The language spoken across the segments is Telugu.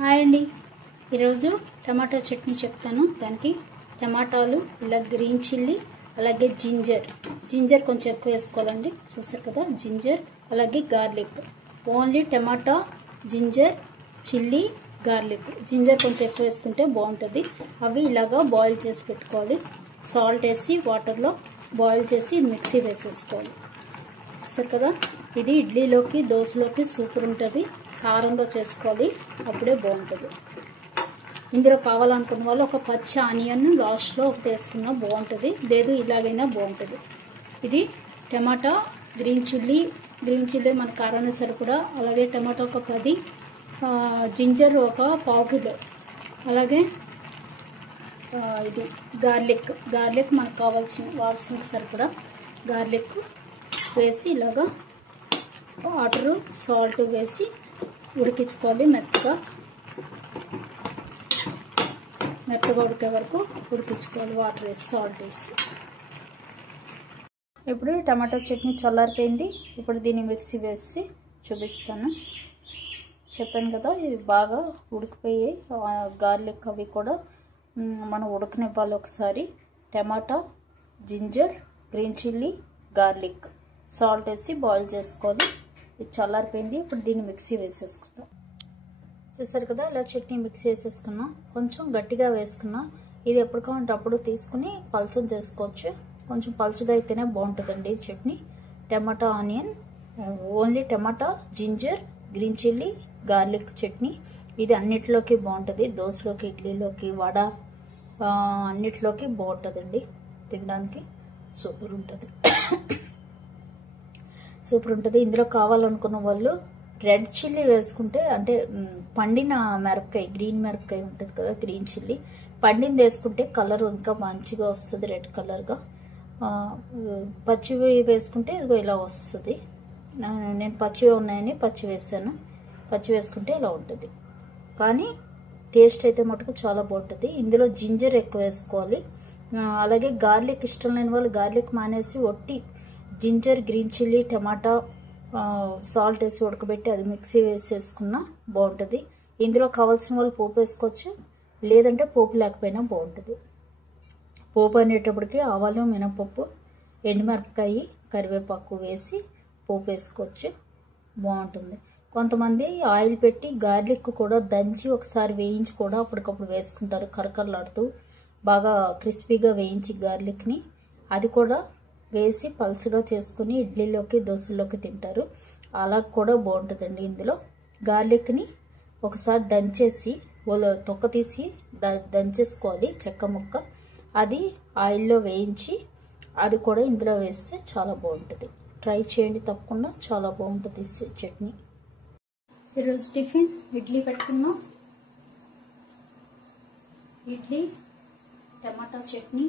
హాయ్ అండి. ఈరోజు టమాటా చట్నీ చెప్తాను. దానికి టమాటాలు, ఇలా గ్రీన్ చిల్లీ, అలాగే జింజర్ కొంచెం ఎక్కువ వేసుకోవాలండి. చూసారు కదా, జింజర్ అలాగే garlic. Only tomato, ginger, chilli, garlic. Ginger కొంచెం ఎక్కువ వేసుకుంటే బాగుంటుంది. అవి ఇలాగా బాయిల్ చేసి పెట్టుకోవాలి. సాల్ట్ వేసి వాటర్లో బాయిల్ చేసి మిక్సీ వేసేసుకోవాలి. చూసారు కదా, ఇది ఇడ్లీలోకి, దోశలోకి సూపర్ ఉంటుంది. కారంగా చేసుకోవాలి, అప్పుడే బాగుంటుంది. ఇందులో కావాలనుకున్న వాళ్ళు ఒక పచ్చి ఆనియన్ లాస్ట్లో ఒకటి వేసుకున్నా బాగుంటుంది, లేదు ఇలాగైనా బాగుంటుంది. ఇది గ్రీన్ చిల్లీ మన కారాన్ని సరిపడా, అలాగే టమాటా ఒక 10, జింజర్ ఒక 1/4 కిలో, అలాగే ఇది గార్లిక్ మనకు కావాల్సిన సరిపడా గార్లిక్ వేసి ఇలాగా వాటరు, సాల్ట్ వేసి ఉడికించుకోవాలి. మెత్తగా ఉడికే వరకు ఉడికించుకోవాలి, వాటర్ వేసి, సాల్ట్ వేసి. ఇప్పుడు టమాటా చట్నీ చల్లారిపోయింది. ఇప్పుడు దీన్ని మిక్సీ వేసి చూపిస్తాను. చెప్పాను కదా, ఇది బాగా ఉడికిపోయి గార్లిక్ అవి కూడా మనం ఉడకనివ్వాలి ఒకసారి. Tomato, ginger, green chilli, garlic, salt వేసి బాయిల్ చేసుకోవాలి. ఇది చల్లారిపోయింది. ఇప్పుడు దీన్ని మిక్సీ వేసేసుకుందాం. చూసారు కదా, ఇలా చట్నీ మిక్సీ వేసేసుకున్నాం. కొంచెం గట్టిగా వేసుకున్నాం. ఇది ఎప్పుడు కావాలంటే అప్పుడు తీసుకుని పల్చం చేసుకోవచ్చు. కొంచెం పలుచగా అయితేనే బాగుంటుందండి ఈ chutney. Tomato, onion, only tomato, ginger, green chilli, garlic chutney. ఇది అన్నిటిలోకి బాగుంటుంది. దోశలోకి, ఇడ్లీలోకి, వడ, అన్నిటిలోకి బాగుంటుందండి. తినడానికి సూపర్ ఉంటుంది. ఇందులో కావాలనుకున్న వాళ్ళు రెడ్ చిల్లీ వేసుకుంటే, అంటే పండిన మిరపకాయ, గ్రీన్ మిరపకాయ ఉంటుంది కదా, గ్రీన్ చిల్లీ పండింది వేసుకుంటే కలర్ ఇంకా మంచిగా వస్తుంది, రెడ్ కలర్గా. పచ్చివి వేసుకుంటే ఇదిగో ఇలా వస్తుంది. నేను పచ్చివి ఉన్నాయని పచ్చి వేసాను. పచ్చి వేసుకుంటే ఇలా ఉంటుంది. కానీ టేస్ట్ అయితే మటుకు చాలా బాగుంటుంది. ఇందులో జింజర్ ఎక్కువ వేసుకోవాలి. అలాగే గార్లిక్ ఇష్టం లేని వాళ్ళు గార్లిక్ మానేసి ఒట్టి జింజర్, గ్రీన్ చిల్లీ, టమాటా, సాల్ట్ వేసి ఉడకబెట్టి అది మిక్సీ వేసేసుకున్నా బాగుంటుంది. ఇందులో కావాల్సిన వాళ్ళు పోపు వేసుకోవచ్చు, లేదంటే పోపు లేకపోయినా బాగుంటుంది. పోపు అనేటప్పటికి ఆవాలు, మినపప్పు, ఎండుమిరపకాయ, కరివేపాకు వేసి పోపు వేసుకోవచ్చు, బాగుంటుంది. కొంతమంది ఆయిల్ పెట్టి గార్లిక్ కూడా దంచి ఒకసారి వేయించి కూడా అప్పటికప్పుడు వేసుకుంటారు, కరకరలాడుతూ బాగా క్రిస్పీగా వేయించి గార్లిక్ని. అది కూడా వేసి పల్చగా చేసుకుని ఇడ్లీలోకి, దోశల్లోకి తింటారు. అలా కూడా బాగుంటుందండి. ఇందులో గార్లిక్ని ఒకసారి దంచేసి తొక్క తీసి దంచేసుకోవాలి, చెక్క ముక్క. అది ఆయిల్లో వేయించి అది కూడా ఇందులో వేస్తే చాలా బాగుంటుంది. ట్రై చేయండి తప్పకుండా, చాలా బాగుంటుంది చట్నీ. ఈరోజు టిఫిన్ ఇడ్లీ పెట్టుకున్నాం. ఇడ్లీ, టమాటా చట్నీ,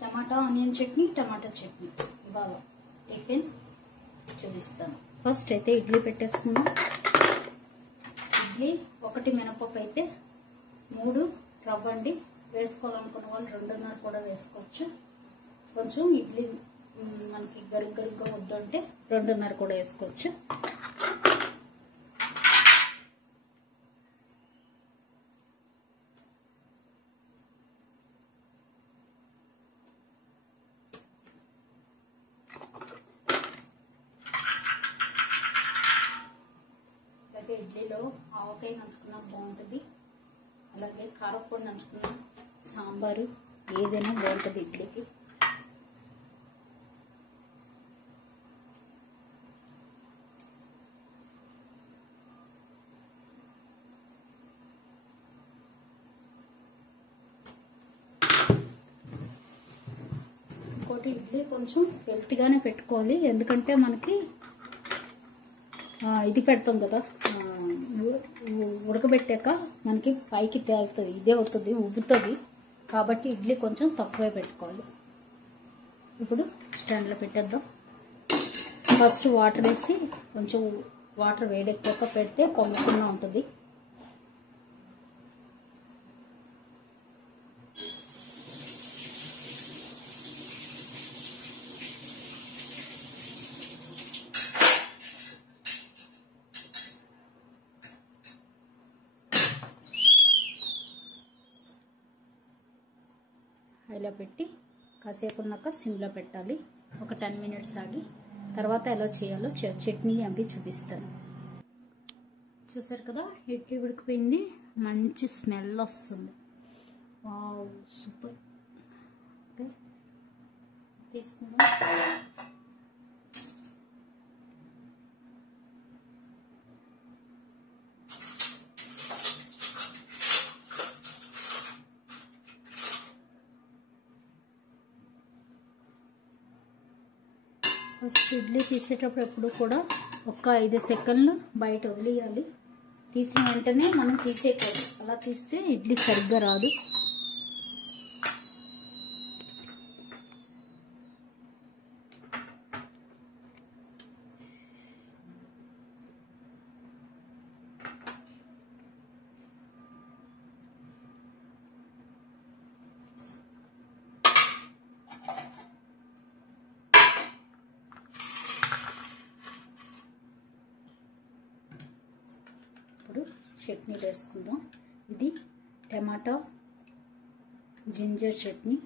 టమాటా ఆనియన్ చట్నీ, టమాటా చట్నీ. బాగా టిఫిన్ చూపిస్తాను. ఫస్ట్ అయితే ఇడ్లీ పెట్టేసుకున్నాం. ఇడ్లీ 1 మినపప్పు అయితే 3 రవ్వ అండి. వేసుకోవాలనుకున్న వాళ్ళు 2.5 కూడా వేసుకోవచ్చు. కొంచెం ఇడ్లీ మనకి గరుగ్గా వద్దంటే 2.5 కూడా వేసుకోవచ్చు. ఇడ్లీలో ఆవకాయ నంచుకున్నా బాగుంటుంది, అలాగే కారపొడి నంచుకున్నా, సాంబారు ఏదైనా బాగుంటుంది ఇడ్లీకి. ఇంకోటి, ఇడ్లీ కొంచెం హెల్తీగానే పెట్టుకోవాలి. ఎందుకంటే మనకి ఇది పెడతాం కదా, ఉడకబెట్టాక మనకి పైకి తేలుతుంది, ఇదే అవుతుంది, ఉబ్బుతుంది. కాబట్టి ఇడ్లీ కొంచెం తక్కువే పెట్టుకోవాలి. ఇప్పుడు స్టాండ్లో పెట్టేద్దాం. ఫస్ట్ వాటర్ వేసి కొంచెం వాటర్ వేడెక్కాక పెడితే పొంగకుండా ఉంటుంది. హైలో పెట్టి కాసేపు ఉన్నాక సిమ్లో పెట్టాలి. ఒక 10 మినిట్స్ ఆగి తర్వాత ఎలా చేయాలో చట్నీ అవి చూపిస్తాను. చూసారు కదా, ఇడ్లీ ఉడికిపోయింది, మంచి స్మెల్ వస్తుంది. Wow, super. ఓకే, తీసుకుందాం. ఫస్ట్ ఇడ్లీ తీసేటప్పుడు ఎప్పుడు కూడా ఒక 5 సెకండ్లు బయట వదిలేయాలి. తీసిన వెంటనే మనం తీసేయకూడదు, అలా తీస్తే ఇడ్లీ సరిగ్గా రాదు. ఇప్పుడు చట్నీ వేసుకుందాం. ఇది టమాటా జింజర్ చట్నీ.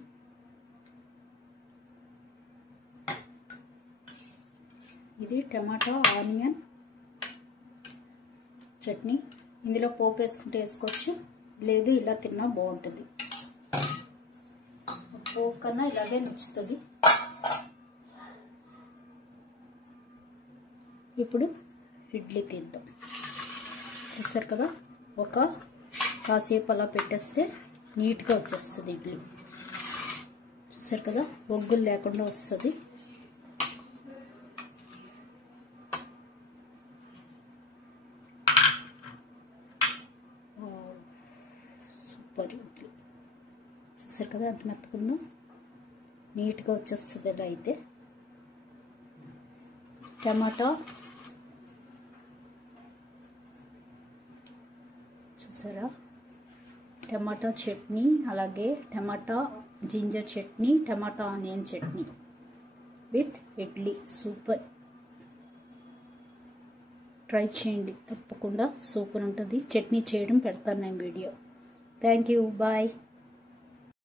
ఇది టమాటా ఆనియన్ చట్నీ. ఇందులో పోపు వేసుకుంటే వేసుకోవచ్చు, లేదు ఇలా తిన్నా బాగుంటుంది. పోపు కన్నా ఇలాగే నచ్చుతుంది. ఇప్పుడు ఇడ్లీ తీద్దాం. చూసారు కదా, ఒక కాసేపు అలా పెట్టేస్తే నీట్గా వచ్చేస్తుంది ఇడ్లీ. చూసారు కదా, ఒగ్గులు లేకుండా వస్తుంది. సూపర్ ఇడ్లీ. చూసారు కదా ఎంత మెత్తకుందో, నీట్గా వచ్చేస్తుంది. ఇలా అయితే టమాటా చూసారా, టమాటా చట్నీ, అలాగే tomato ginger chutney, tomato onion chutney with idli. Super, try చేయండి తప్పకుండా, సూపర్ ఉంటుంది. చట్నీ చేయడం పెడతాను నేను వీడియో. Thank you, bye.